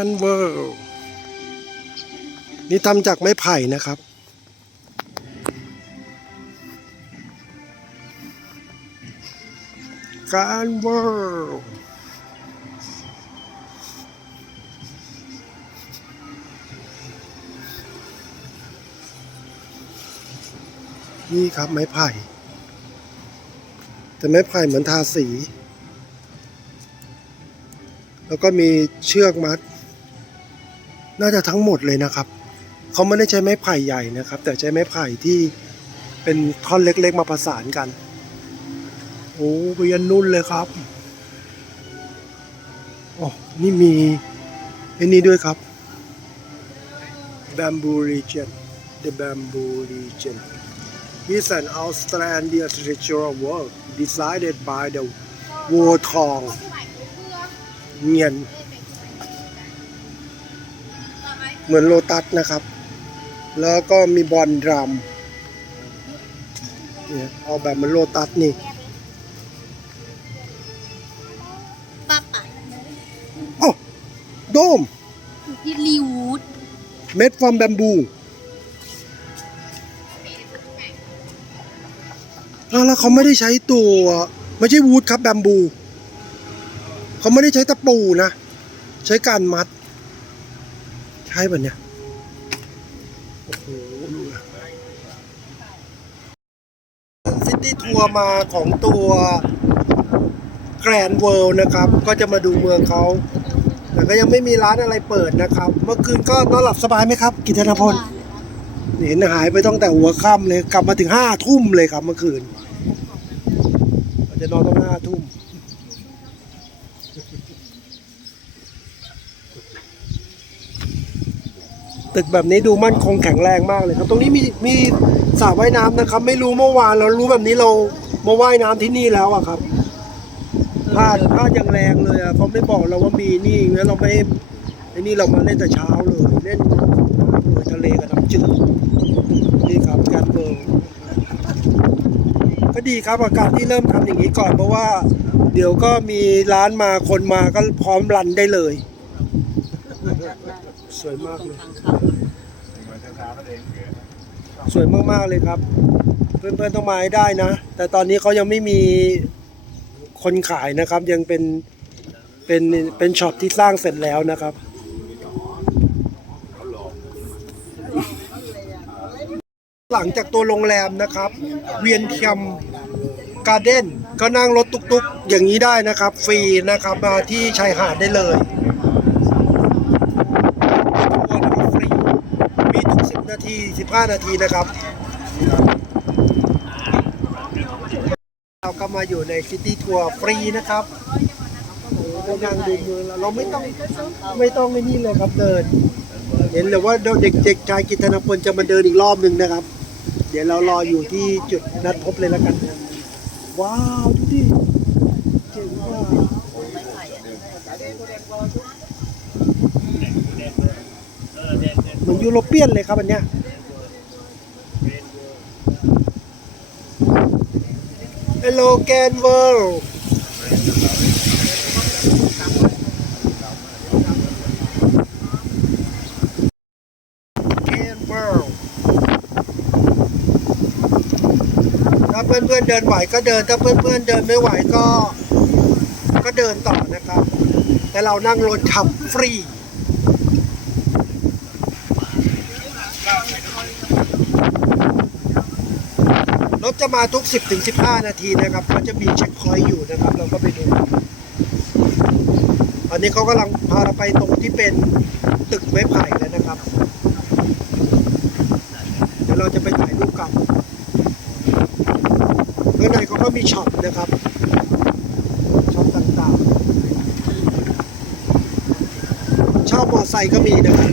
อันเวอร์นี่ทำจากไม้ไผ่นะครับ การเวอร์นี่ครับไม้ไผ่ แต่ไม้ไผ่เหมือนทาสี แล้วก็มีเชือกมัด น่าจะทั้งหมดเลยนะครับ เขาไม่ได้ใช้ไม้ไผ่ใหญ่นะครับ แต่ใช้ไม้ไผ่ที่เป็นท่อนเล็ก ๆ มาประสานกัน โอ้ไปยันนุ่นเลยครับโอ้นี่มีไอ้นี่ด้วยครับ Bamboo Region the Bamboo Region is an Australian architectural work decided by the War Tong เเหมือนโลตัสนะครับ แล้วก็มีบอลดรัมเนี่ยเอาแบบเหมือนโลตัสนี่ป้าป่ะโอ้โดมที่ลิวูดเม็ดฟอร์มแบมบูแล้วเขาไม่ได้ใช้ตัว ไม่ใช่วูดครับแบมบู เขาไม่ได้ใช้ตะปูนะ ใช้การมัด ใช่ป่ะเนี่ย โอ้โหดูนะซิตี้ทัวร์มาของตัวแกรนเวิลด์นะครับ ก็จะมาดูเมืองเขาแต่ก็ยังไม่มีร้านอะไรเปิดนะครับ เมื่อคืนก็นอนหลับสบายไหมครับ กิตนพลเห็นหายไปตั้งแต่หัวค่ำเลยกลับมาถึงห้าทุ่มเลยครับเมื่อคืนจะนอนตั้งห้าทุ่ม ตึกแบบนี้ดูมั่นคงแข็งแรงมากเลยครับ ตรงนี้มีมีสระว่ายน้ำนะครับ ไม่รู้เมื่อวานเรารู้แบบนี้เรามาว่ายน้ำที่นี่แล้วอะครับพลาดพลาดอย่างแรงเลยอะเขาไม่บอกเราว่ามีนี่งั้นเราไม่ไอ้นี่เรามาเล่นแต่เช้าเลย เล่นเลยทะเลกับน้ำจืดนี่ครับการเบิร์ก็ดีครับกับการที่เริ่มทำอย่างนี้ก่อนเพราะว่า เดี๋ยวก็มีร้านมาคนมาก็พร้อมรันได้เลย สวยมากเลยสวยมากๆเลยครับ เพื่อนๆต้องมาให้ได้นะ แต่ตอนนี้เขายังไม่มีคนขายนะครับ ยังเป็นเป็นเป็นช็อปที่สร้างเสร็จแล้วนะครับ หลังจากตัวโรงแรมนะครับ เวียนเทียมการ์เด้นก็นั่งรถตุกๆ อย่างนี้ได้นะครับ ฟรีนะครับมาที่ชายหาดได้เลยทัวร์นะครับฟรี มีทุก 10 นาที 15 นาทีนะครับเราก็มาอยู่ในซิตี้ทัวร์ฟรีนะครับโอ้โหได้นั่งดูเมืองเราไม่ต้องไม่ต้องไอ้นี่เลยครับเดิน เห็นเลยว่าเด็กเด็กชายกิตนพลจะมาเดินอีกรอบหนึ่งนะครับ เดี๋ยวเรารออยู่ที่จุดนัดพบเลยแล้วกัน ว้าวดูดิเจ๋งว่ะเหมือนยูโรเปียนเลยครับอันเนี้ย Hello Can World แคนเวิลด์ถ้าเพื่อนๆเดินไหวก็เดิน ถ้าเพื่อนๆเดินไม่ไหวก็ ก็เดินต่อนะครับ แต่เรานั่งรถขับฟรี ถจะมาทุก 10ถึง15 นาทีนะครับเขาจะมีเช็คพอยต์อยู่นะครับ เราก็ไปดูตอนนี้เขากำลังพาเราไปตรงที่เป็นตึกไม้ไผ่แล้วนะครับ เดี๋ยวเราจะไปถ่ายรูปกันข้างในเขาก็มีช็อปนะครับช็อปต่างๆเช่ามอไซค์ก็มีนะครับ